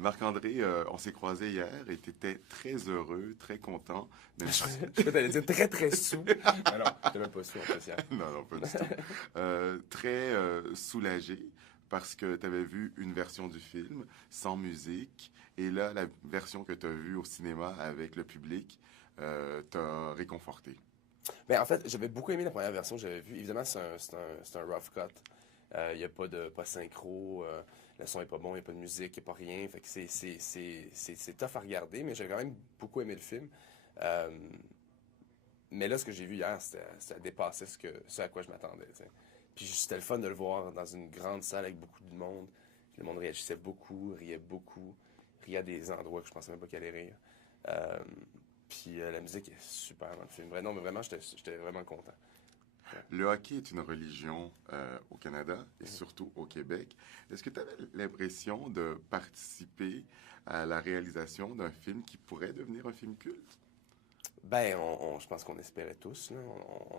Marc-André, on s'est croisés hier et tu étais très heureux, très content. Je vais t'aller dire très, très sous. Ah non, t'es même pas sous en plus hier. Non, non, pas du tout. Très soulagé parce que tu avais vu une version du film sans musique et là, la version que tu as vue au cinéma avec le public t'a réconforté. Mais en fait, j'avais beaucoup aimé la première version que j'avais vue. Évidemment, c'est un rough cut. Il n'y a pas synchro, le son est pas bon, il n'y a pas de musique, il n'y a pas rien. Fait que c'est tough à regarder, mais j'ai quand même beaucoup aimé le film. Euh, mais là, ce que j'ai vu hier, ça dépassait ce à quoi je m'attendais. T'sais. Puis c'était le fun de le voir dans une grande salle avec beaucoup de monde. Le monde réagissait beaucoup, riait à des endroits que je pensais même pas qu'il allait rire. Euh, Puis la musique est super dans le film. Non, mais vraiment, j'étais vraiment content. Le hockey est une religion au Canada et surtout au Québec. Est-ce que tu avais l'impression de participer à la réalisation d'un film qui pourrait devenir un film culte? Ben, je pense qu'on espérait tous, là.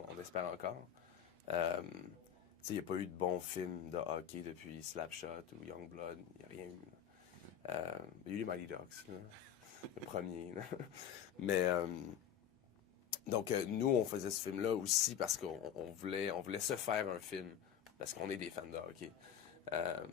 On espère encore. Tu sais, il n'y a pas eu de bons films de hockey depuis Slapshot ou Youngblood. Il n'y a rien eu. Il y a eu les Mighty Ducks, là. Le premier. Là. Mais, donc, nous, on faisait ce film-là aussi parce qu'on voulait se faire un film. Parce qu'on est des fans de hockey. Euh,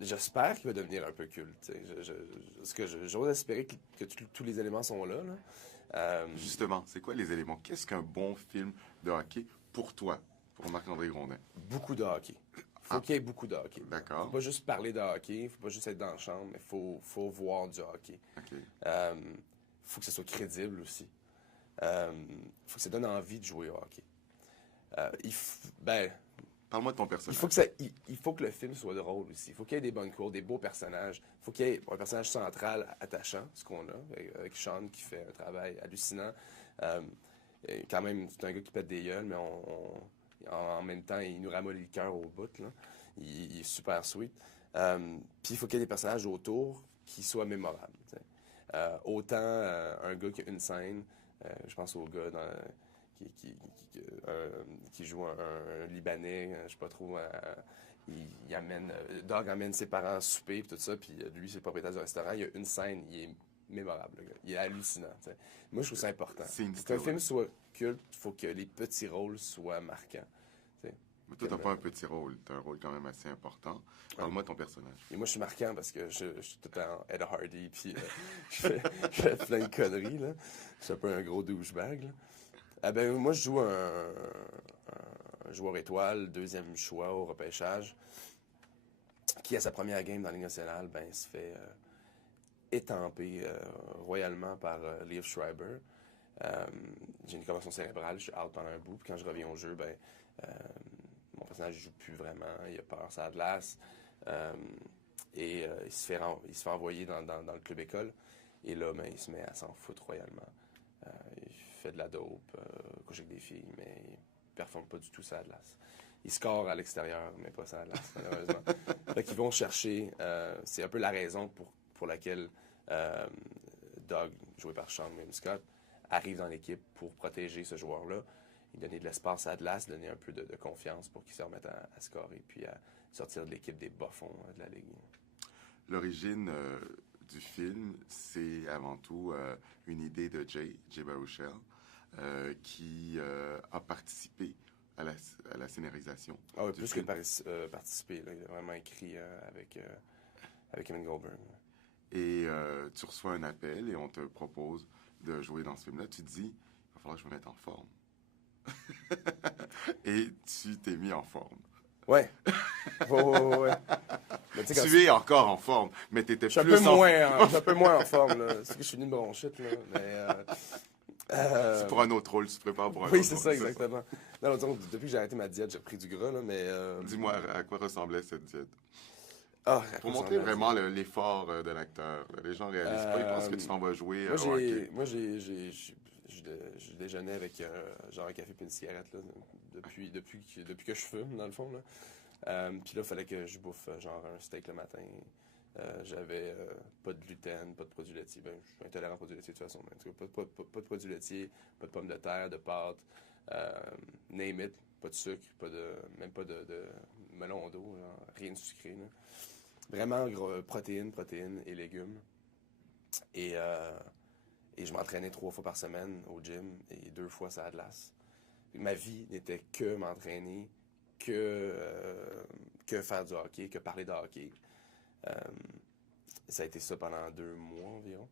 J'espère qu'il va devenir un peu culte. Tu sais. Parce que j'ose espérer que tous les éléments sont là. Là. Justement, c'est quoi les éléments? Qu'est-ce qu'un bon film de hockey pour toi, pour Marc-André Grondin? Beaucoup de hockey. Faut qu'il y ait beaucoup de hockey. D'accord. Faut pas juste parler de hockey, faut pas juste être dans la chambre, mais faut voir du hockey. OK. Faut que ce soit crédible aussi. Faut que ça donne envie de jouer au hockey. Ben, Parle-moi de ton personnage. il faut que le film soit drôle aussi. Il faut qu'il y ait des bonnes cours, des beaux personnages. Il faut qu'il y ait un personnage central attachant, ce qu'on a, avec Sean qui fait un travail hallucinant. Quand même, c'est un gars qui pète des gueules, mais en même temps, il nous ramollit le cœur au bout. Là. Il est super sweet. Puis il faut qu'il y ait des personnages autour qui soient mémorables. Autant un gars qui a une scène, je pense au gars qui joue un Libanais, je sais pas trop. Il amène, Doug amène ses parents à souper et tout ça, puis lui, c'est le propriétaire du restaurant. Il y a une scène, il est mémorable, le gars. Il est hallucinant. T'sais. Moi, je trouve ça important. Pour qu'un film soit culte, il faut que les petits rôles soient marquants. T'sais. Mais toi, t'as pas un petit rôle. T'as un rôle quand même assez important. Parle-moi de ton personnage. Et moi, je suis marquant parce que je suis tout le temps Ed Hardy, puis je fais plein de conneries. Là. Je suis un peu un gros douchebag. Là. Moi, je joue un joueur étoile, deuxième choix au repêchage, qui, à sa première game dans la Ligue nationale, se fait étamper royalement par Liev Schreiber. J'ai une commotion cérébrale, je suis out pendant un bout, puis quand je reviens au jeu, mon personnage ne joue plus vraiment, il a peur, ça a de l'as. Il se fait envoyer dans le club école. Et là, il se met à s'en foutre royalement. Il fait de la dope, couche avec des filles, mais il performe pas du tout ça à l'as. Il score à l'extérieur, mais pas ça à l'as, malheureusement. Fait qu'ils vont chercher, c'est un peu la raison pour laquelle Doug, joué par Sean William Scott, arrive dans l'équipe pour protéger ce joueur-là. Il donnait de l'espace à Atlas, donner un peu de confiance pour qu'il se remette à scorer, puis à sortir de l'équipe des bas-fonds de la Ligue. L'origine du film, c'est avant tout une idée de Jay Baruchel, qui a participé à la scénarisation. Ah oui, plus film. Que participer. Là, il a vraiment écrit avec Evan Goldberg. Et tu reçois un appel et on te propose de jouer dans ce film-là. Tu te dis, il va falloir que je me mette en forme. Et tu t'es mis en forme. Ouais. Ouais. Mais, tu es encore en forme, mais tu étais plus je suis un peu moins en forme. Là. C'est que je suis une bronchite. Là, mais, c'est pour un autre rôle, tu te prépares pour un autre rôle. Oui, c'est ça, exactement. Non, depuis que j'ai arrêté ma diète, j'ai repris du gras. Là, mais, dis-moi, à quoi ressemblait cette diète? Pour montrer vraiment l'effort de l'acteur. Les gens réalisent pas, ils pensent que tu t'en vas jouer au hockey. Moi, je déjeunais avec genre un café et une cigarette là, depuis que je fume, dans le fond. Là. Puis là, il fallait que je bouffe genre un steak le matin. J'avais pas de gluten, pas de produits laitiers. Je suis intolérant aux produits laitiers de toute façon. Mais en tout cas, pas de produits laitiers, pas de pommes de terre, de pâtes, name it, pas de sucre, même pas de melon d'eau, genre, rien de sucré. Là. Vraiment protéines et légumes. Et, et je m'entraînais 3 fois par semaine au gym et 2 fois sur la glace. Ma vie n'était que m'entraîner, que faire du hockey, que parler de hockey. Euh, Ça a été ça pendant 2 mois environ.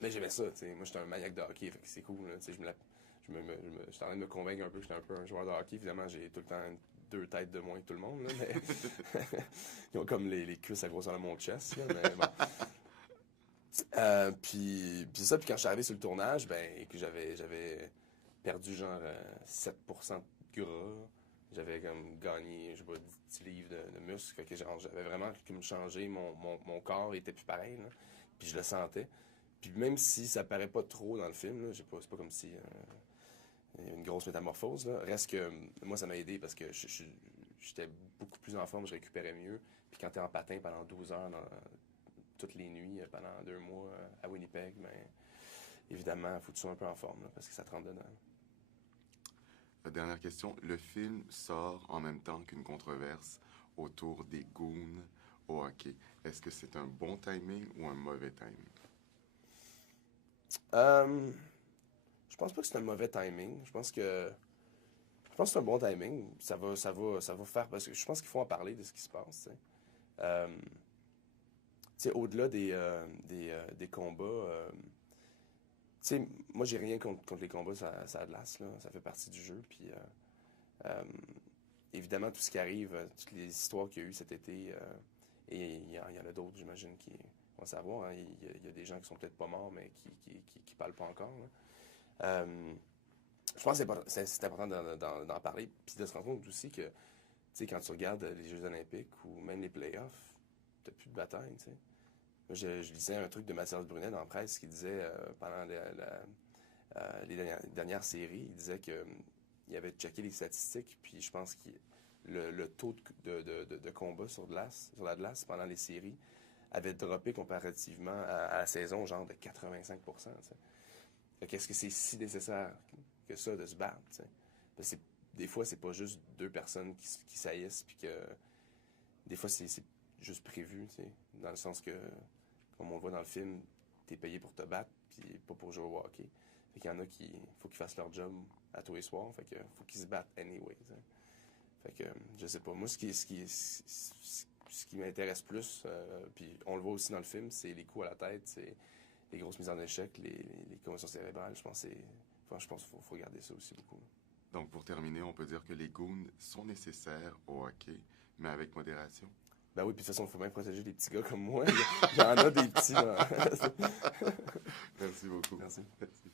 Mais j'aimais ça, tu sais. Moi, j'étais un maniaque de hockey, fait que c'est cool, là. Tu sais, j'étais en train de me convaincre un peu que j'étais un peu un joueur de hockey. Évidemment, j'ai tout le temps 2 têtes de moins que tout le monde, là, mais ils ont comme les cuisses à grosseur de mon chest, là, mais bon. Puis c'est ça, puis quand je suis arrivé sur le tournage, ben, que j'avais perdu genre 7% de gras. J'avais comme gagné, je sais pas, 10 livres de muscle. Fait que genre, j'avais vraiment comme changé, mon corps était plus pareil, là. Puis je le sentais. Puis même si ça paraît pas trop dans le film, là, c'est pas comme si il y a une grosse métamorphose, là. Reste que moi, ça m'a aidé parce que j'étais beaucoup plus en forme, je récupérais mieux. Puis quand t'es en patin pendant 12 heures, toutes les nuits, pendant 2 mois à Winnipeg, ben, évidemment, il faut que tu sois un peu en forme, là, parce que ça te rentre dedans. Dernière question. Le film sort en même temps qu'une controverse autour des goons au hockey. Est-ce que c'est un bon timing ou un mauvais timing? Je pense pas que c'est un mauvais timing. Je pense que c'est un bon timing. Ça va faire parce que je pense qu'il faut en parler de ce qui se passe. Tu sais, au-delà des combats. Tu sais, moi j'ai rien contre les combats ça a de l'as, là. Ça fait partie du jeu. Puis évidemment tout ce qui arrive, toutes les histoires qu'il y a eu cet été, et il y en a d'autres, j'imagine, qui vont savoir. Hein. Il y a des gens qui sont peut-être pas morts, mais qui parlent pas encore, là. Je pense que c'est important d'en parler, puis de se rendre compte aussi que, tu sais, quand tu regardes les Jeux olympiques ou même les playoffs, t'as plus de bataille, tu sais. Moi, je lisais un truc de Mathias Brunet dans la presse qui disait, pendant les dernières séries, il disait que il avait checké les statistiques, puis je pense que le taux de combat sur la glace pendant les séries avait droppé comparativement à la saison, genre de 85%. Qu'est-ce que c'est si nécessaire que ça de se battre? Parce que des fois, c'est pas juste 2 personnes qui saillissent, puis que des fois, c'est juste prévu, t'sais, dans le sens que, comme on le voit dans le film, t'es payé pour te battre, puis pas pour jouer au hockey. Fait qu'il y en a qui, faut qu'ils fassent leur job à tous les soirs, fait que faut qu'ils se battent anyway. T'sais. Fait que, je sais pas, moi, ce qui m'intéresse plus, puis on le voit aussi dans le film, c'est les coups à la tête, c'est les grosses mises en échec, les commotions cérébrales. Je pense qu'il faut regarder ça aussi beaucoup. Donc, pour terminer, on peut dire que les goons sont nécessaires au hockey, mais avec modération. Ben oui, puis de toute façon, il faut bien protéger les petits gars comme moi. Il y en a des petits. Merci beaucoup. Merci. Merci.